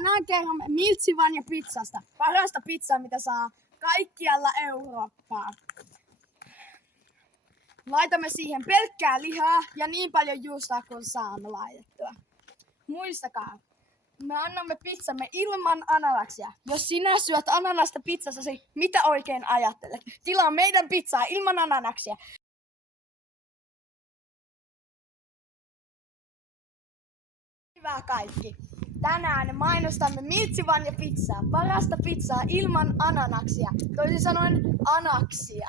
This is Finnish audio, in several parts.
Tänään kerromme Miltsivan ja pizzasta. Parasta pizzaa, mitä saa kaikkialla Eurooppaa. Laitamme siihen pelkkää lihaa ja niin paljon juustoa kuin saamme laitettua. Muistakaa, me annamme pizzamme ilman ananaksia. Jos sinä syöt ananasta pizzassasi, mitä oikein ajattelet? Tilaa meidän pizzaa ilman ananaksia. Hyvä kaikki. Tänään mainostamme Miltsivan ja pizzaa. Parasta pizzaa ilman ananaksia. Toisin sanoen anaksia.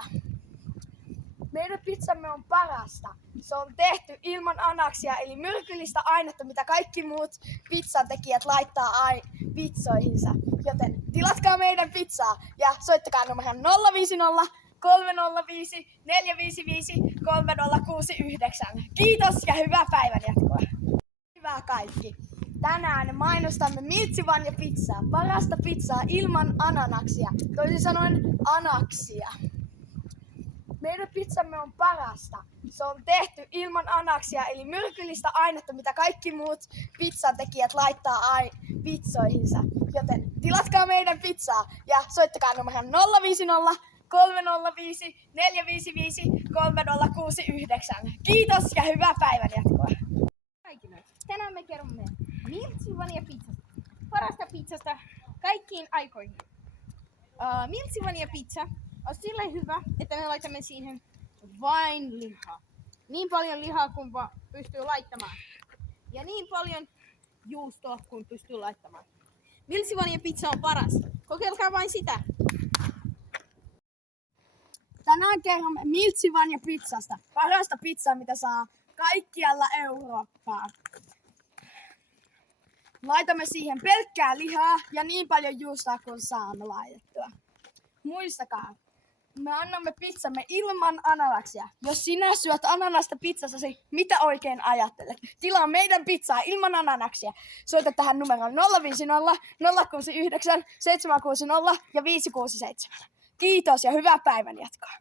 Meidän pizzamme on parasta. Se on tehty ilman anaksia, eli myrkyllistä ainetta, mitä kaikki muut pizzantekijät laittaa pizzoihinsa. Joten tilatkaa meidän pizzaa ja soittakaa numeroon 050 305 455 3069. Kiitos ja hyvää päivänjatkoa. Hyvä kaikki. Tänään mainostamme Miltsivan ja pizzaa. Parasta pizzaa ilman ananaksia. Toisin sanoen anaksia. Meidän pizzamme on parasta. Se on tehty ilman anaksia, eli myrkyllistä ainetta, mitä kaikki muut pizzantekijät laittaa pizzoihinsa. Joten tilatkaa meidän pizzaa ja soittakaa numeroon 050 305 455 3069. Kiitos ja hyvää päivänjatkoa. Kaikille. Tänään me kerromme Miltsivan ja pizzasta. Parasta pizzasta kaikkiin aikoihin. Miltsivan ja pizza on silleen hyvä, että me laitamme siihen vain lihaa. Niin paljon lihaa kuin pystyy laittamaan. Ja niin paljon juustoa kuin pystyy laittamaan. Miltsivan ja pizza on paras. Kokeilkaa vain sitä. Tänään kerromme Miltsivan ja pizzasta. Parasta pizzaa, mitä saa kaikkialla Eurooppaa. Laitamme siihen pelkkää lihaa ja niin paljon juustoa kuin saamme laitettua. Muistakaa, me annamme pizzamme ilman ananaksia. Jos sinä syöt ananasta pizzassasi, mitä oikein ajattelet? Tilaa meidän pizzaa ilman ananaksia. Soita tähän numeroon 050 069 760 ja 567. Kiitos ja hyvää päivänjatkoa.